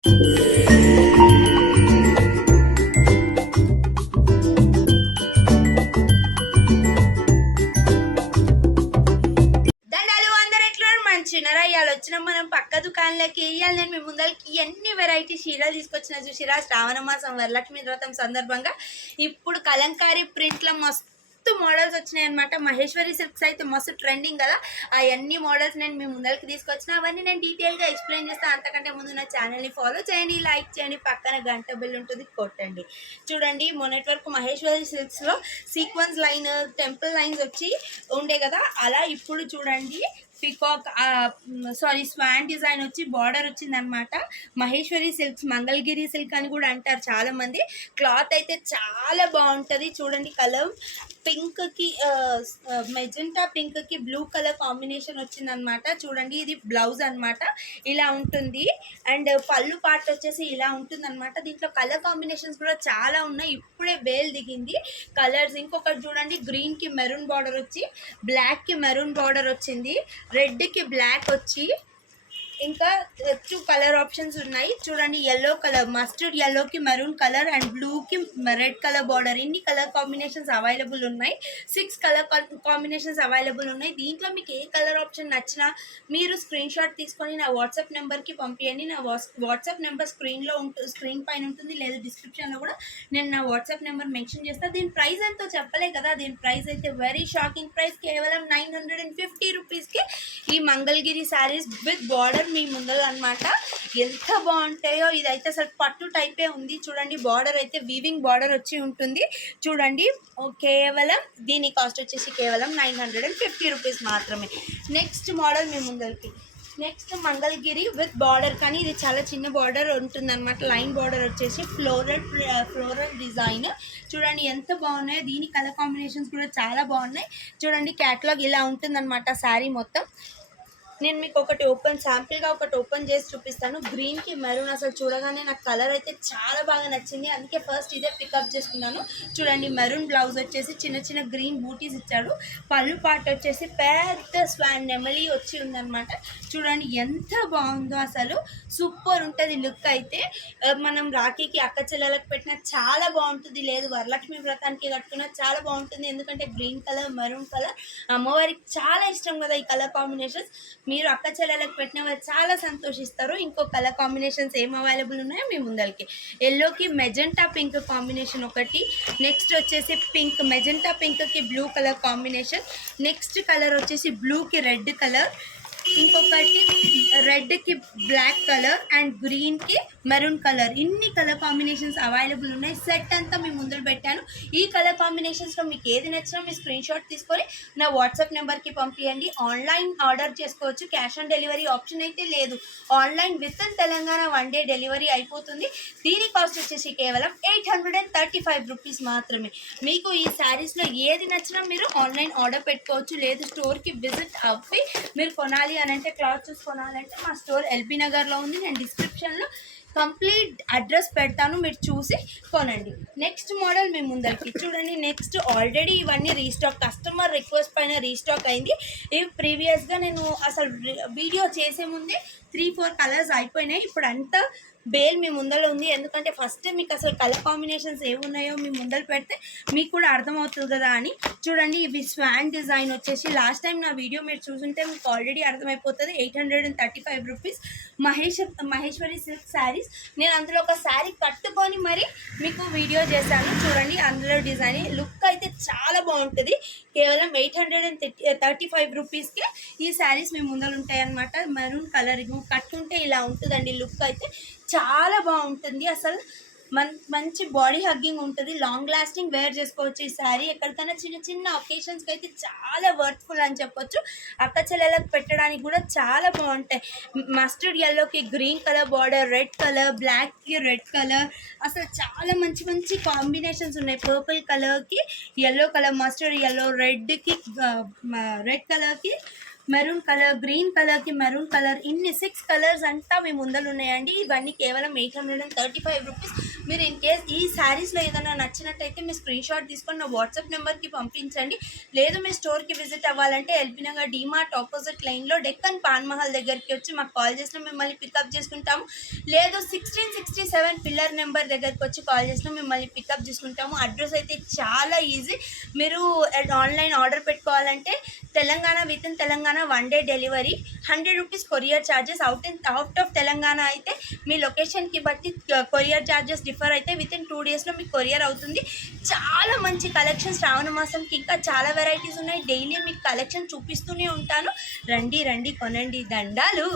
ఇవాళ వచ్చిన మనం పక్క దుకాణంలోకి ఇవాళ నేను మీ ముందరికి ఎన్ని వెరైటీ చీరలు తీసుకొచ్చిన చూసిరా. శ్రావణ మాసం వరలక్ష్మి వ్రతం సందర్భంగా ఇప్పుడు కలంకారీ ప్రింట్లో మస్తు మోడల్స్ వచ్చినాయి అనమాట. మహేశ్వరి సిల్క్స్ అయితే మస్తు ట్రెండింగ్ కదా. అవన్నీ మోడల్స్ నేను మీ ముందరికి తీసుకొచ్చిన, అవన్నీ నేను డీటెయిల్గా ఎక్స్ప్లెయిన్ చేస్తాను. అంతకంటే ముందు నా ఛానల్ని ఫాలో చేయండి, లైక్ చేయండి, పక్కన గంట బిల్ ఉంటుంది కొట్టండి. చూడండి, మొన్నటి వరకు మహేశ్వరి సిల్క్స్లో సీక్వెన్స్ లైన్, టెంపుల్ లైన్స్ వచ్చి ఉండే కదా, అలా ఇప్పుడు చూడండి పికాక్ స్వాన్ డిజైన్ వచ్చి బార్డర్ వచ్చింది అనమాట. మహేశ్వరి సిల్క్స్, మంగళగిరి సిల్క్ అని కూడా అంటారు చాలా మంది. క్లాత్ అయితే చాలా బాగుంటుంది. చూడండి, కలర్ పింక్కి మెజెంటా పింక్కి బ్లూ కలర్ కాంబినేషన్ వచ్చిందనమాట. చూడండి, ఇది బ్లౌజ్ అనమాట, ఇలా ఉంటుంది. అండ్ పళ్ళు పార్ట్ వచ్చేసి ఇలా ఉంటుంది అనమాట. దీంట్లో కలర్ కాంబినేషన్స్ కూడా చాలా ఉన్నాయి, ఇప్పుడే బేల్ దిగింది కలర్స్. ఇంకొకటి చూడండి, గ్రీన్కి మెరూన్ బార్డర్ వచ్చి, బ్లాక్కి మెరూన్ బార్డర్ వచ్చింది, రెడ్కి బ్లాక్ వచ్చి, ఇంకా 2 కలర్ ఆప్షన్స్ ఉన్నాయి. చూడండి, ఎల్లో కలర్, మస్టర్డ్ ఎల్లోకి మెరూన్ కలర్ అండ్ బ్లూకి రెడ్ కలర్ బార్డర్. ఇన్ని కలర్ కాంబినేషన్స్ అవైలబుల్ ఉన్నాయి. 6 కలర్ కాంబినేషన్స్ అవైలబుల్ ఉన్నాయి. దీంట్లో మీకు ఏ కలర్ ఆప్షన్ నచ్చినా మీరు స్క్రీన్ షాట్ తీసుకొని నా వాట్సాప్ నెంబర్కి పంపించండి. నా వాట్సాప్ నెంబర్ స్క్రీన్ పైన ఉంటుంది, లేదా డిస్క్రిప్షన్లో కూడా నేను నా వాట్సాప్ నెంబర్ మెన్షన్ చేస్తాను. దీని ప్రైస్ ఎంతో చెప్పలే కదా. దీని ప్రైస్ అయితే వెరీ షాకింగ్ ప్రైస్, కేవలం 950 రూపీస్కి ఈ మంగళగిరి శారీస్ విత్ బార్డర్ మీ ముందర అనమాట. ఎంత బాగుంటాయో. ఇదైతే అసలు పట్టు టైపే ఉంది. చూడండి, బార్డర్ అయితే వీవింగ్ బార్డర్ వచ్చి ఉంటుంది. చూడండి, కేవలం దీని కాస్ట్ వచ్చేసి కేవలం 950 రూపీస్ మాత్రమే. నెక్స్ట్ మోడల్ మీ ముందరికి, నెక్స్ట్ మంగళగిరి విత్ బార్డర్, కానీ ఇది చాలా చిన్న బార్డర్ ఉంటుంది అనమాట. లైన్ బార్డర్ వచ్చేసి ఫ్లోరల్ డిజైన్. చూడండి ఎంత బాగున్నాయో. దీని కలర్ కాంబినేషన్స్ కూడా చాలా బాగున్నాయి. చూడండి, క్యాటలాగ్ ఇలా ఉంటుందన్నమాట శారీ మొత్తం. నేను మీకు ఒకటి శాంపిల్గా ఒకటి ఓపెన్ చేసి చూపిస్తాను. గ్రీన్కి మెరూన్, అసలు చూడగానే నాకు కలర్ అయితే చాలా బాగా నచ్చింది, అందుకే ఫస్ట్ ఇదే పికప్ చేసుకున్నాను. చూడండి, మెరూన్ బ్లౌజ్ వచ్చేసి చిన్న చిన్న గ్రీన్ బూటీస్ ఇచ్చాడు. పళ్ళు పాట వచ్చేసి పెద్ద స్వాన్ నెమలి వచ్చి ఉందన్నమాట. చూడండి ఎంత బాగుందో, అసలు సూపర్ ఉంటుంది లుక్ అయితే. మనం రాఖీకి, అక్క చెల్లెలకు పెట్టినా చాలా బాగుంటుంది, లేదు వరలక్ష్మి వ్రతానికి కట్టుకున్నా చాలా బాగుంటుంది. ఎందుకంటే గ్రీన్ కలర్, మెరూన్ కలర్ అమ్మవారికి చాలా ఇష్టం కదా ఈ కలర్ కాంబినేషన్స్. మీరు అక్క చెల్లెలకు పెట్టిన వాళ్ళు చాలా సంతోషిస్తారు. ఇంకో కలర్ కాంబినేషన్స్ ఏం అవైలబుల్ ఉన్నాయో మీ ముందరికి, ఎల్లోకి మెజెంటా పింక్ కాంబినేషన్ ఒకటి, నెక్స్ట్ వచ్చేసి పింక్, మెజెంటా పింక్కి blue colour combination, next colour వచ్చేసి బ్లూకి రెడ్ కలర్, ఇంకొకటి రెడ్కి బ్లాక్ కలర్ అండ్ గ్రీన్కి మెరూన్ కలర్. ఇన్ని కలర్ కాంబినేషన్స్ అవైలబుల్ ఉన్నాయి. సెట్ అంతా మీ ముందర పెట్టాను. ఈ కలర్ కాంబినేషన్స్లో మీకు ఏది నచ్చినా మీ స్క్రీన్ షాట్ తీసుకొని నా వాట్సాప్ నెంబర్కి పంపించండి. ఆన్లైన్ ఆర్డర్ చేసుకోవచ్చు, క్యాష్ ఆన్ డెలివరీ ఆప్షన్ అయితే లేదు. Online with in Telangana 1 day delivery అయిపోతుంది. దీని కాస్ట్ వచ్చేసి కేవలం 835 రూపీస్ మాత్రమే. మీకు ఈ శారీస్లో ఏది నచ్చినా మీరు ఆన్లైన్ ఆర్డర్ పెట్టుకోవచ్చు, లేదు స్టోర్కి విజిట్ అవ్వి మీరు కొనాలి అని అంటే, క్లాత్ చూసుకోవాలంటే మా స్టోర్ ఎల్బీ నగర్లో ఉంది. నేను డిస్క్రిప్షన్లో కంప్లీట్ అడ్రస్ పెడతాను, మీరు చూసి కొనండి. నెక్స్ట్ మోడల్ మీ ముందరికి చూడండి. నెక్స్ట్ ఆల్రెడీ ఇవన్నీ రీస్టాక్, కస్టమర్ రిక్వెస్ట్ పైన రీస్టాక్ అయింది. ఇవి ప్రీవియస్గా నేను అసలు వీడియో చేసే ముందే 3-4 కలర్స్ అయిపోయినాయి. ఇప్పుడు అంతా బేల్ మీ ముందర ఉంది. ఎందుకంటే ఫస్ట్ మీకు అసలు కలర్ కాంబినేషన్స్ ఏమున్నాయో మీ ముందర పెడితే మీకు కూడా అర్థమవుతుంది కదా అని. చూడండి, ఇవి స్వాన్ డిజైన్ వచ్చేసి, లాస్ట్ టైం నా వీడియో మీరు చూసుంటే మీకు ఆల్రెడీ అర్థమైపోతుంది. 835 రూపీస్ మహేశ్వరి సిల్క్ శారీస్. నేను అందులో ఒక శారీ కట్టుకొని మరి మీకు వీడియో చేశాను. చూడండి, అందులో డిజైన్ లుక్ అయితే చాలా బాగుంటుంది. కేవలం 835 రూపీస్కి ఈ శారీస్ మీ ముందర ఉంటాయి అన్నమాట. మెరూన్ కలర్ కట్టుకుంటే ఇలా ఉంటుందండి. లుక్ అయితే చాలా బాగుంటుంది. అసలు మంచి బాడీ హగ్గింగ్ ఉంటుంది, లాంగ్ లాస్టింగ్ వేర్ చేసుకోవచ్చు ఈ శారీ. ఎక్కడికైనా చిన్న చిన్న ఒకేషన్స్కి అయితే చాలా వర్త్ఫుల్ అని చెప్పొచ్చు. అక్క చెల్లెలకు పెట్టడానికి కూడా చాలా బాగుంటాయి. మస్టర్డ్ ఎల్లోకి green colour border, red colour, బ్లాక్కి రెడ్ కలర్, అసలు చాలా మంచి మంచి కాంబినేషన్స్ ఉన్నాయి. పర్పుల్ కలర్కి ఎల్లో కలర్, మస్టర్డ్ ఎల్లో, రెడ్కి రెడ్ కలర్కి మెరూన్ కలర్, గ్రీన్ కలర్కి మెరూన్ కలర్, ఇన్ని 6 కలర్స్ అంతా మీ ముందర ఉన్నాయండి. ఇవన్నీ కేవలం 835 రూపీస్. మీరు ఇన్ కేస్ ఈ శారీస్లో ఏదైనా నచ్చినట్టయితే మీ స్క్రీన్ షాట్ తీసుకొని నా వాట్సాప్ నెంబర్కి పంపించండి. లేదు మీ స్టోర్కి విజిట్ అవ్వాలంటే ఎల్బీ నగర్ డీమార్ట్ ఆపోజిట్ లైన్లో డెక్కన్ పాన్ మహల్ దగ్గరికి వచ్చి మాకు కాల్ చేసినా మిమ్మల్ని పికప్ చేసుకుంటాము. లేదు 1667 పిల్లర్ నెంబర్ దగ్గరికి వచ్చి కాల్ చేసినా మిమ్మల్ని పికప్ చేసుకుంటాము. అడ్రస్ అయితే చాలా ఈజీ. మీరు ఆన్లైన్ ఆర్డర్ పెట్టుకోవాలంటే Telangana, with in Telangana 1 day delivery, 100 rupees courier charges. Out of Telangana అయితే మీ లొకేషన్కి బట్టి కొరియర్ ఛార్జెస్ డిఫర్ అయితే విత్ ఇన్ 2 డేస్లో మీకు కొరియర్ అవుతుంది. చాలా మంచి కలెక్షన్ శ్రావణ మాసంకి ఇంకా చాలా వెరైటీస్ ఉన్నాయి. డైలీ మీకు కలెక్షన్ చూపిస్తూనే ఉంటాను. రండి రండి కొనండి. దండాలు.